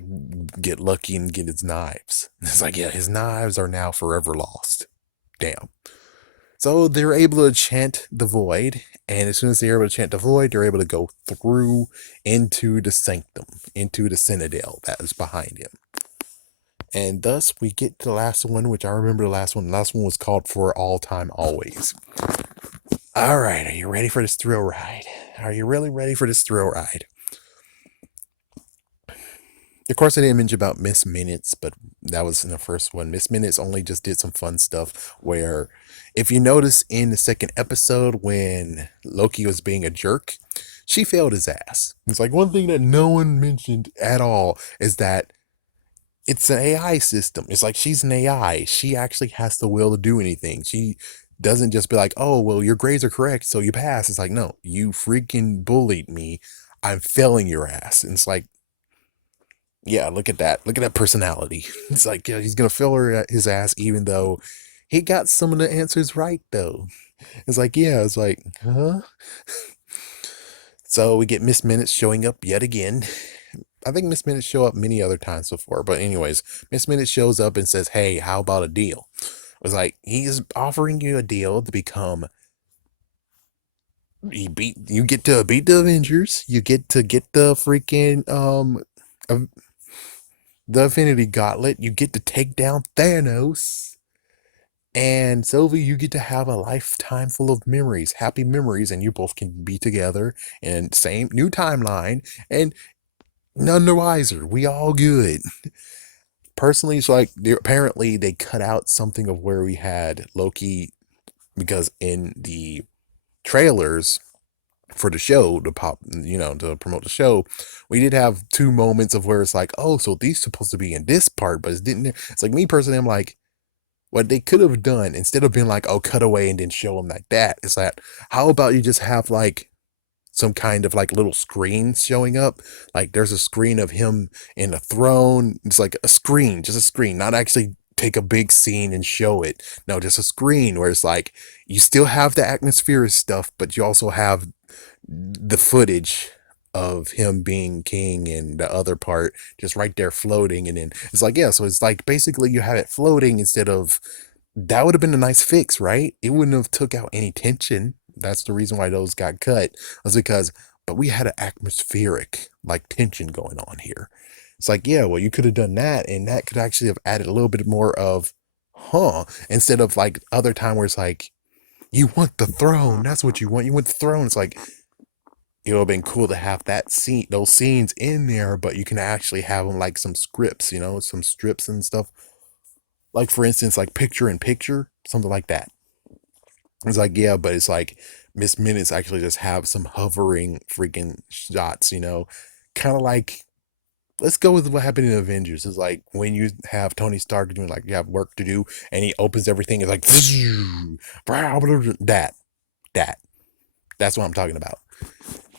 get lucky and get his knives. It's like, yeah, his knives are now forever lost. Damn. So they're able to chant the void, and as soon as they're able to chant the void, they're able to go through into the sanctum, into the citadel that is behind him. And thus we get to the last one, which I remember the last one. The last one was called For All Time Always. All right, are you ready for this thrill ride? Are you really ready for this thrill ride? Of course, I didn't mention about Miss Minutes, but that was in the first one. Miss Minutes only just did some fun stuff where, if you notice in the second episode when Loki was being a jerk, she failed his ass. It's like one thing that no one mentioned at all is that it's an AI system. It's like she's an AI. She actually has the will to do anything. She doesn't just be like, oh, well, your grades are correct, so you pass. It's like, no, you freaking bullied me. I'm failing your ass. And it's like, yeah, look at that. Look at that personality. It's like, yeah, he's going to fill his ass even though he got some of the answers right, though. It's like, yeah, it's like, huh? So we get Miss Minutes showing up yet again. I think Miss Minutes show up many other times before. But anyways, Miss Minutes shows up and says, hey, how about a deal? It was like, he's offering you a deal to become... You get to beat the Avengers. You get to get the freaking... the Infinity Gauntlet, you get to take down Thanos, and Sylvie, you get to have a lifetime full of memories, happy memories, and you both can be together in same new timeline, and none the wiser. We all good. Personally, it's like apparently they cut out something of where we had Loki, because in the trailers for the show to to promote the show, we did have two moments of where it's like, oh, so these supposed to be in this part, but it didn't. It's like, me personally, I'm like, what they could have done instead of being like, oh, cut away and then show them like that, is that, how about you just have like some kind of like little screen showing up, like there's a screen of him in a throne. It's like a screen, just a screen, not actually take a big scene and show it. No, just a screen where it's like you still have the atmospheric stuff, but you also have the footage of him being king and the other part just right there floating. And then it's like, yeah, so it's like basically you have it floating instead of... That would have been a nice fix, right? It wouldn't have took out any tension. That's the reason why those got cut, was because, but we had an atmospheric like tension going on here. It's like, yeah, well, you could have done that, and that could actually have added a little bit more of huh? Instead of like other time where it's like, you want the throne. That's what you want. You want the throne. It's like, it would have been cool to have that scene, those scenes in there, but you can actually have them like some scripts, some strips and stuff. Like for instance, like picture in picture, something like that. It's like, yeah, but it's like Miss Minutes actually just have some hovering freaking shots, kind of like, let's go with what happened in Avengers. It's like when you have Tony Stark doing like, you have work to do and he opens everything. It's like, that, that, that's what I'm talking about.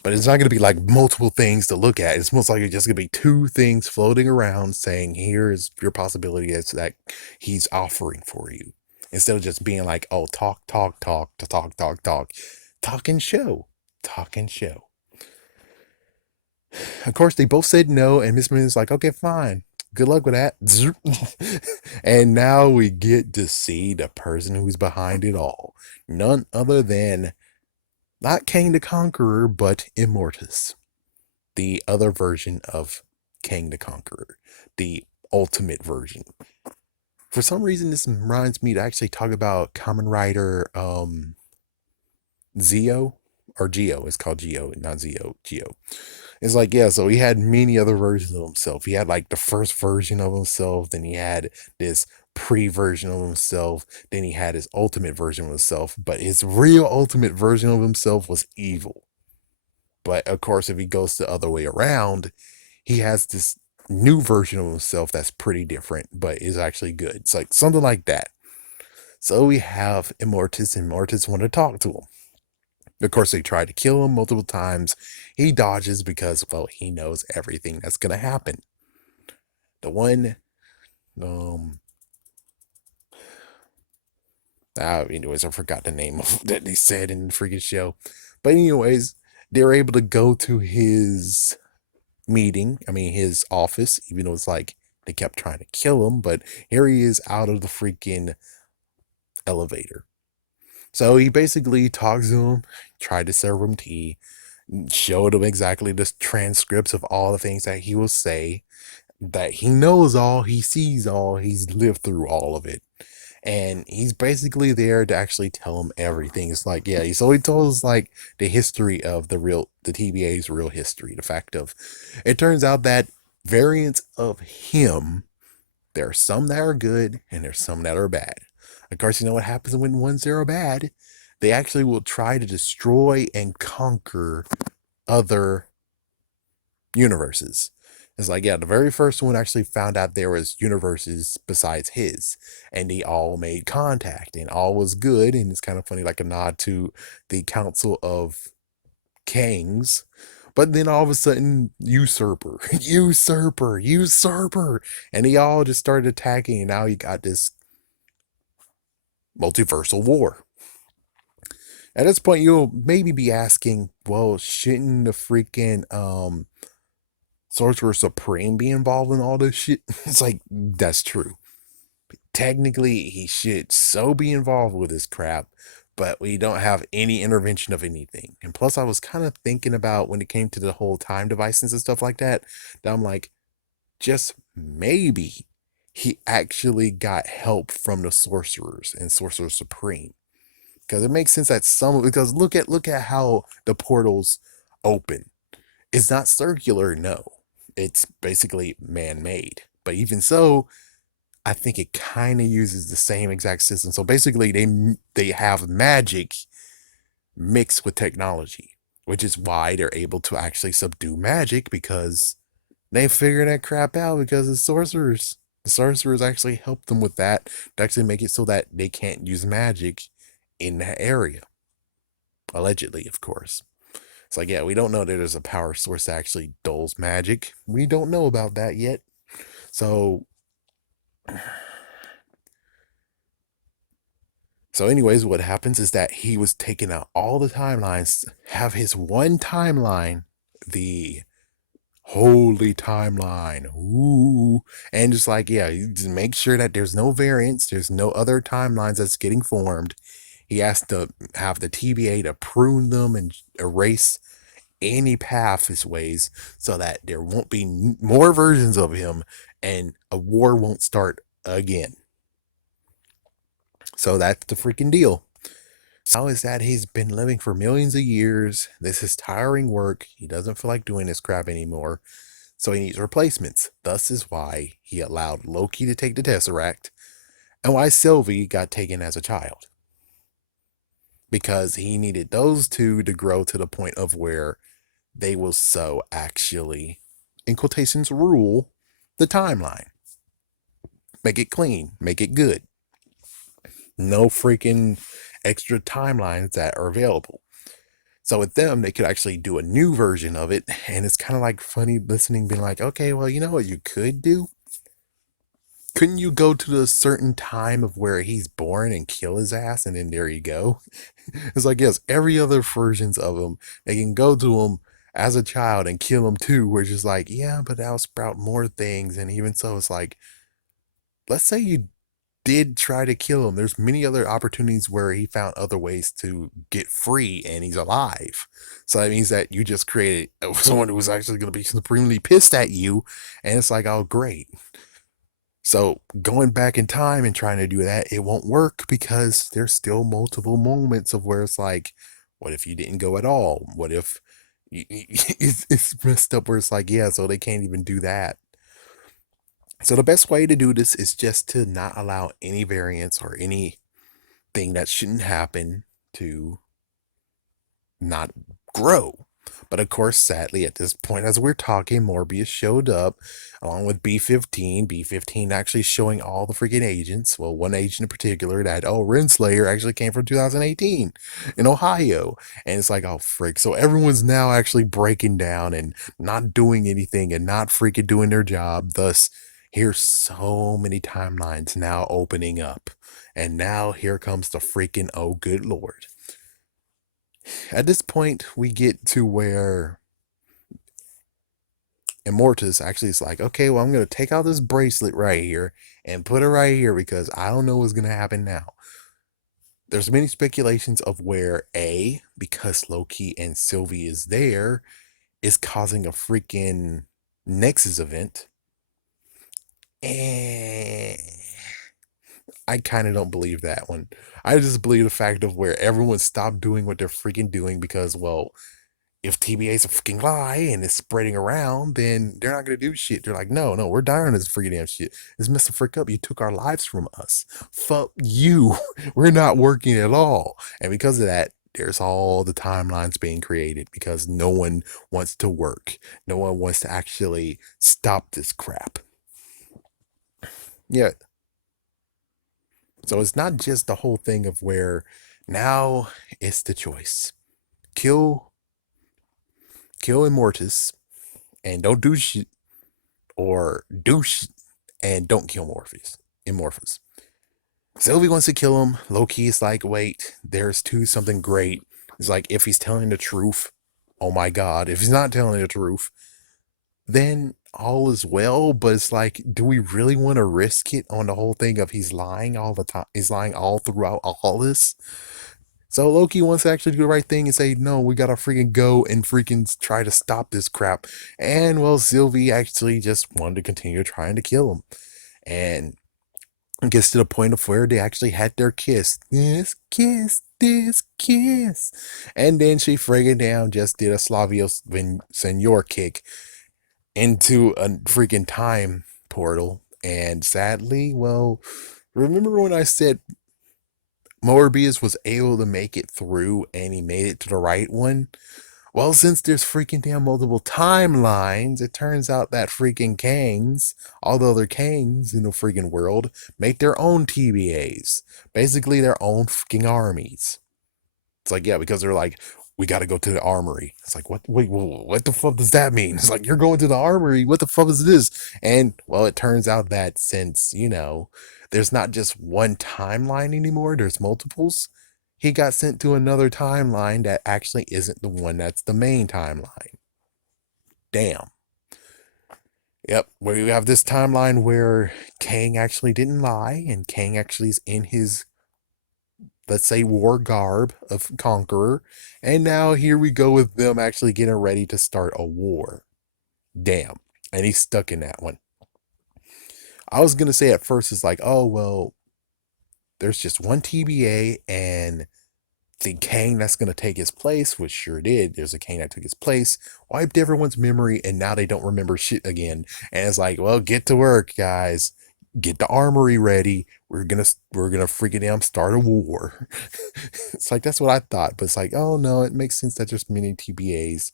But it's not going to be like multiple things to look at. It's most likely just going to be two things floating around saying, here's your possibility as that he's offering for you. Instead of just being like, oh, talk, talk, talk, to talk, talk, talk, talk and show, talk and show. Of course, they both said no, and Miss Minnie's like, okay, fine. Good luck with that. And now we get to see the person who's behind it all. None other than not Kang the Conqueror, but Immortus. The other version of Kang the Conqueror. The ultimate version. For some reason, this reminds me to actually talk about Kamen Rider Zeo. Or Geo. It's called Geo, not Zeo. Geo. It's like, yeah, so he had many other versions of himself. He had like the first version of himself, then he had this pre-version of himself, then he had his ultimate version of himself, but his real ultimate version of himself was evil. But of course, if he goes the other way around, he has this new version of himself that's pretty different, but is actually good. It's like something like that. So we have Immortus, and Immortus want to talk to him. Of course, they try to kill him multiple times. He dodges because, well, he knows everything that's going to happen. The one, anyways, I forgot the name of that they said in the freaking show. But anyways, they're able to go to his his office, even though it's like they kept trying to kill him, but here he is out of the freaking elevator. So he basically talks to him, tried to serve him tea, showed him exactly the transcripts of all the things that he will say, that he knows all, he sees all, he's lived through all of it. And he's basically there to actually tell him everything. It's like, yeah, so he told us like the history of the TBA's real history. The fact of, it turns out that variants of him, there are some that are good and there's some that are bad. Of course, you know what happens when ones that are bad? They actually will try to destroy and conquer other universes. It's like, yeah, the very first one actually found out there was universes besides his, and they all made contact, and all was good. And it's kind of funny, like a nod to the Council of Kangs. But then all of a sudden, usurper, usurper, and they all just started attacking, and now you got this multiversal war. At this point, you'll maybe be asking, well, shouldn't the freaking Sorcerer Supreme be involved in all this shit? It's like, that's true. Technically, he should so be involved with this crap, but we don't have any intervention of anything. And plus, I was kind of thinking about when it came to the whole time devices and stuff like that, that I'm like, just maybe he actually got help from the sorcerers and Sorcerer Supreme. Because it makes sense that because look at how the portals open. It's not circular, no. It's basically man-made. But even so, I think it kind of uses the same exact system. So basically, they have magic mixed with technology, which is why they're able to actually subdue magic, because they figure that crap out because the sorcerers actually help them with that to actually make it so that they can't use magic in that area. Allegedly, of course. It's like, yeah, we don't know that there's a power source that actually dulls magic. We don't know about that yet. So anyways, what happens is that he was taking out all the timelines, have his one timeline, the holy timeline. Ooh. And just like, yeah, just make sure that there's no variants, there's no other timelines that's getting formed. He has to have the TBA to prune them and erase any path his ways so that there won't be more versions of him and a war won't start again. So that's the freaking deal. Now is that he's been living for millions of years. This is tiring work. He doesn't feel like doing this crap anymore. So he needs replacements. Thus is why he allowed Loki to take the Tesseract and why Sylvie got taken as a child. Because he needed those two to grow to the point of where they will so actually, in quotations, rule the timeline. Make it clean. Make it good. No freaking extra timelines that are available. So with them, they could actually do a new version of it. And it's kind of like funny listening, being like, okay, well, you know what you could do? Couldn't you go to the certain time of where he's born and kill his ass? And then there you go. It's like, yes, every other versions of him, they can go to him as a child and kill him too. We're just like, yeah, but that'll sprout more things. And even so, it's like, let's say you did try to kill him. There's many other opportunities where he found other ways to get free and he's alive. So that means that you just created someone who was actually going to be supremely pissed at you. And it's like, oh, great. So going back in time and trying to do that, it won't work because there's still multiple moments of where it's like, what if you didn't go at all? What if it's messed up where it's like, yeah, so they can't even do that. So the best way to do this is just to not allow any variance or anything that shouldn't happen to not grow. But of course, sadly, at this point, as we're talking, Morbius showed up along with B-15. B-15 actually showing all the freaking agents. Well, one agent in particular that, Renslayer actually came from 2018 in Ohio. And it's like, oh, frick. So everyone's now actually breaking down and not doing anything and not freaking doing their job. Thus, here's so many timelines now opening up. And now here comes the freaking, oh, good Lord. At this point, we get to where Immortus actually is like, okay, well, I'm going to take out this bracelet right here and put it right here because I don't know what's going to happen now. There's many speculations of where A, because Loki and Sylvie is there, is causing a freaking Nexus event. And I kind of don't believe that one. I just believe the fact of where everyone stopped doing what they're freaking doing because, well, if TBA is a freaking lie and it's spreading around, then they're not going to do shit. They're like, no, we're dying on this freaking damn shit. This Mr. Frick up. You took our lives from us. Fuck you. We're not working at all. And because of that, there's all the timelines being created because no one wants to work. No one wants to actually stop this crap. Yeah. So it's not just the whole thing of where now it's the choice. Kill Immortus and don't do shit, or do shit and don't kill Immortus. Sylvie wants to kill him. Loki is like, wait, there's something great. It's like, if he's telling the truth, oh my god. If he's not telling the truth, then all is well. But it's like, do we really want to risk it on the whole thing of he's lying all the time? He's lying all throughout all this. So Loki wants to actually do the right thing and say, no, we gotta freaking go and freaking try to stop this crap. And well, Sylvie actually just wanted to continue trying to kill him. And it gets to the point of where they actually had their kiss. This kiss. And then she friggin' down just did a Slavio Senor kick into a freaking time portal. And sadly, well, remember when I said Morbius was able to make it through and he made it to the right one? Well, since there's freaking damn multiple timelines, it turns out that freaking Kangs, all the other Kangs in the freaking world, make their own TBAs. Basically, their own freaking armies. It's like, yeah, because they're like, we got to go to the armory. It's like, what? Wait, what the fuck does that mean? It's like, you're going to the armory. What the fuck is this? And, well, it turns out that since, there's not just one timeline anymore, there's multiples. He got sent to another timeline that actually isn't the one that's the main timeline. Damn. Yep, we have this timeline where Kang actually didn't lie, and Kang actually is in his, let's say, war garb of conqueror. And now here we go with them actually getting ready to start a war. Damn. And he's stuck in that one. I was going to say at first, it's like, oh, well, there's just one TBA, and the Kang that's going to take his place, which sure did. There's a Kang that took his place, wiped everyone's memory, and now they don't remember shit again. And it's like, well, get to work, guys. Get the armory ready. We're gonna freaking damn start a war. It's like that's what I thought, but it's like, oh no, it makes sense that there's many TBAs.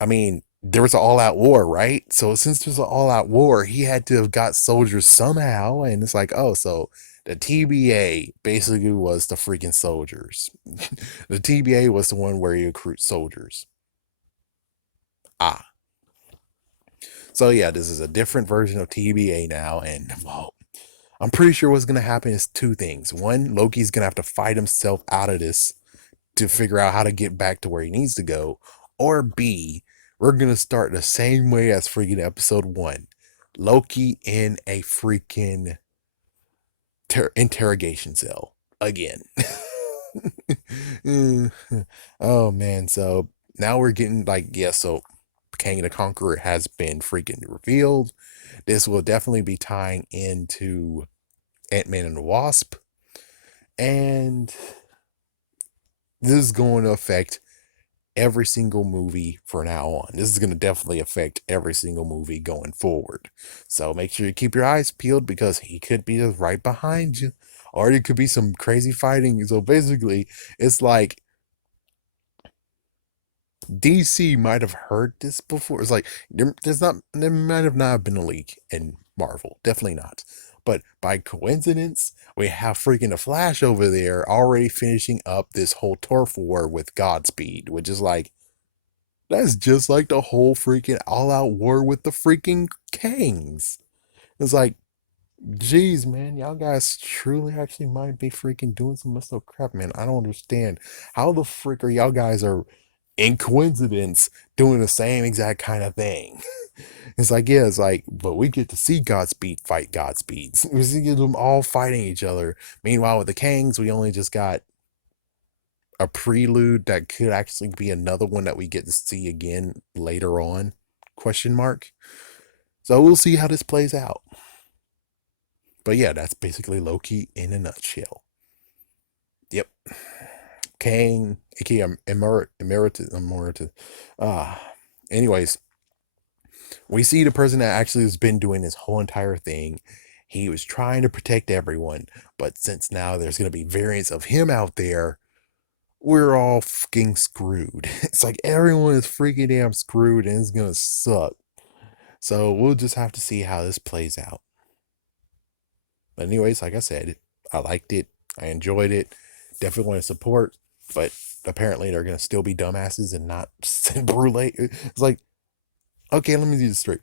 I mean, there was an all-out war, right? So since there's an all-out war, he had to have got soldiers somehow, and it's like, oh, so the TBA basically was the freaking soldiers. The TBA was the one where you recruit soldiers. Ah, so yeah, this is a different version of TBA now, and well, I'm pretty sure what's gonna happen is two things. One, Loki's gonna have to fight himself out of this to figure out how to get back to where he needs to go, or B, we're gonna start the same way as freaking episode 1. Loki in a freaking interrogation cell again. Oh man, so now we're getting like, yeah, so Kang the Conqueror has been freaking revealed. This will definitely be tying into Ant-Man and the Wasp, and this is going to affect every single movie from now on. This is going to definitely affect every single movie going forward. So make sure you keep your eyes peeled, because he could be just right behind you, or it could be some crazy fighting. So basically, it's like DC might have heard this before. It's like there might have not been a leak in Marvel. Definitely not. But by coincidence, we have freaking the Flash over there already finishing up this whole turf war with Godspeed, which is like, that's just like the whole freaking all-out war with the freaking Kangs. It's like, geez, man, y'all guys truly actually might be freaking doing some messed up crap, man. I don't understand how the frick are y'all guys are in coincidence doing the same exact kind of thing. It's like, yeah, it's like, but we get to see Godspeed fight Godspeeds. We see them all fighting each other. Meanwhile, with the Kangs, we only just got a prelude that could actually be another one that we get to see again later on, question mark. So we'll see how this plays out. But yeah, that's basically Loki in a nutshell. Yep. Kang, aka Emeritus. Anyways, we see the person that actually has been doing this whole entire thing. He was trying to protect everyone, but since now there's going to be variants of him out there, we're all fucking screwed. It's like everyone is freaking damn screwed, and it's going to suck. So we'll just have to see how this plays out. But anyways, like I said, I liked it. I enjoyed it. Definitely want to support, but apparently they're going to still be dumbasses and not send Brulee. It's like, okay, let me do this straight.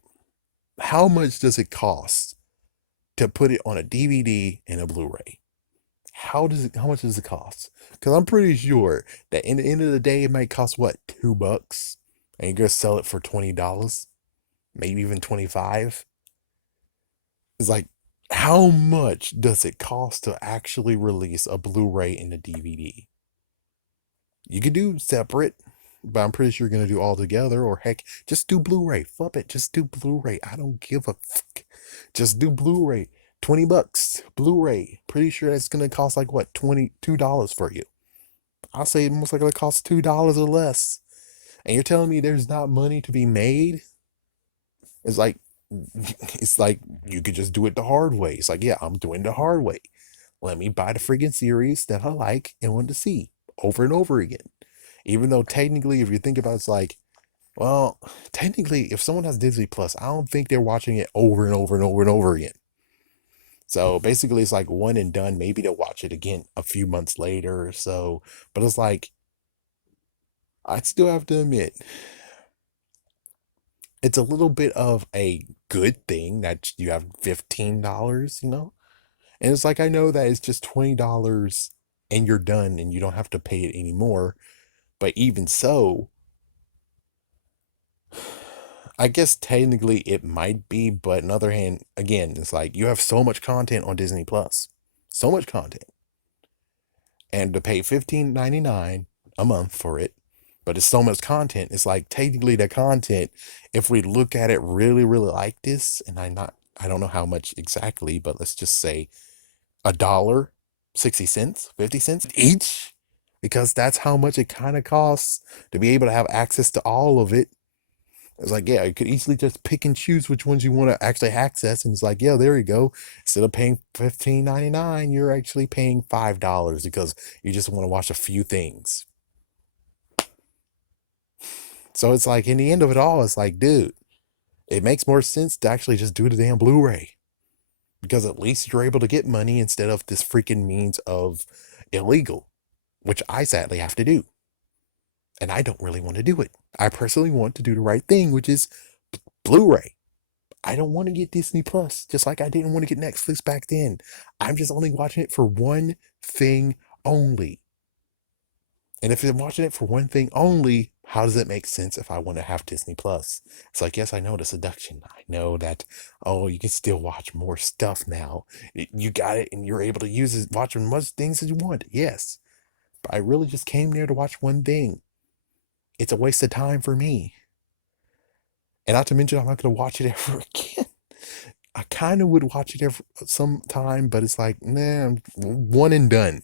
How much does it cost to put it on a DVD and a Blu-ray? How much does it cost? Because I'm pretty sure that in the end of the day, it might cost what, $2, and you're gonna sell it for $20, maybe even 25. It's like, how much does it cost to actually release a Blu-ray and a DVD? You could do separate, but I'm pretty sure you're gonna do all together, or heck, just do Blu-ray. Fuck it, just do Blu-ray. I don't give a fuck. Just do Blu-ray. $20 Blu-ray. Pretty sure that's gonna cost like what, $22 for you. I'll say it most likely costs $2 or less. And you're telling me there's not money to be made? It's like, it's like you could just do it the hard way. It's like, yeah, I'm doing the hard way. Let me buy the freaking series that I like and want to see over and over again. Even though technically, if you think about it, it's like, well, technically, if someone has Disney Plus, I don't think they're watching it over and over and over and over again. So basically, it's like one and done. Maybe they'll watch it again a few months later or so. But it's like, I still have to admit, it's a little bit of a good thing that you have $15, And it's like, I know that it's just $20 and you're done and you don't have to pay it anymore. But even so, I guess technically it might be, but on the other hand, again, it's like you have so much content on Disney Plus. So much content. And to pay $15.99 a month for it, but it's so much content. It's like technically the content, if we look at it really, really like this, and I don't know how much exactly, but let's just say $1, 60 cents, 50 cents each, because that's how much it kind of costs to be able to have access to all of it. It's like, yeah, you could easily just pick and choose which ones you want to actually access. And it's like, yeah, there you go. Instead of paying $15.99, you're actually paying $5 because you just want to watch a few things. So it's like, in the end of it all, it's like, dude, it makes more sense to actually just do the damn Blu-ray, because at least you're able to get money instead of this freaking means of illegal, which I sadly have to do. And I don't really want to do it. I personally want to do the right thing, which is Blu-ray. I don't want to get Disney Plus, just like I didn't want to get Netflix back then. I'm just only watching it for one thing only. And if I'm watching it for one thing only, how does it make sense if I want to have Disney Plus? It's like, yes, I know the seduction. I know that, oh, you can still watch more stuff now. You got it, and you're able to use it, watch as much things as you want. Yes. But I really just came there to watch one thing. It's a waste of time for me. And not to mention, I'm not going to watch it ever again. I kind of would watch it every sometime, but it's like, nah, one and done.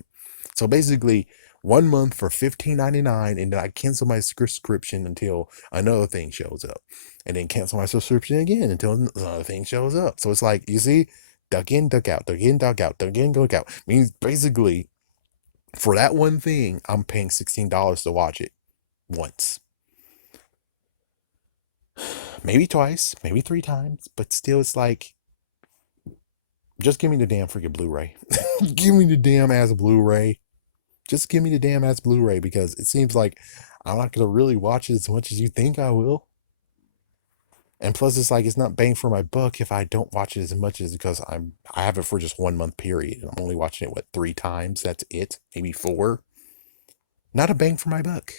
So basically, 1 month for $15.99, and then I cancel my subscription until another thing shows up, and then cancel my subscription again until another thing shows up. So it's like, you see, duck in, duck out, duck in, duck out, duck in, duck out. Means basically, for that one thing, I'm paying $16 to watch it once. Maybe twice, maybe 3 times, but still, it's like, just give me the damn freaking Blu-ray. Give me the damn ass Blu-ray. Just give me the damn ass Blu-ray, because it seems like I'm not gonna really watch it as much as you think I will. And plus, it's like, it's not bang for my buck if I don't watch it as much as, because I have it for just 1 month period. And I'm only watching it 3 times. That's it, maybe 4. Not a bang for my buck.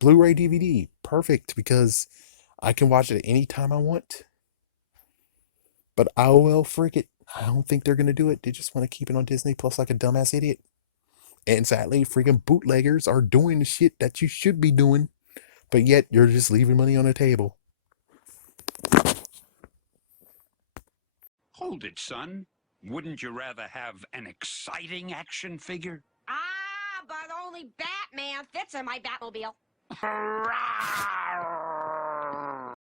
Blu-ray DVD, perfect, because I can watch it at any time I want. But oh well, freak it. I don't think they're gonna do it. They just want to keep it on Disney Plus like a dumbass idiot. And sadly, freaking bootleggers are doing the shit that you should be doing, but yet you're just leaving money on the table. Hold it, son. Wouldn't you rather have an exciting action figure? Ah, but only Batman fits in my Batmobile.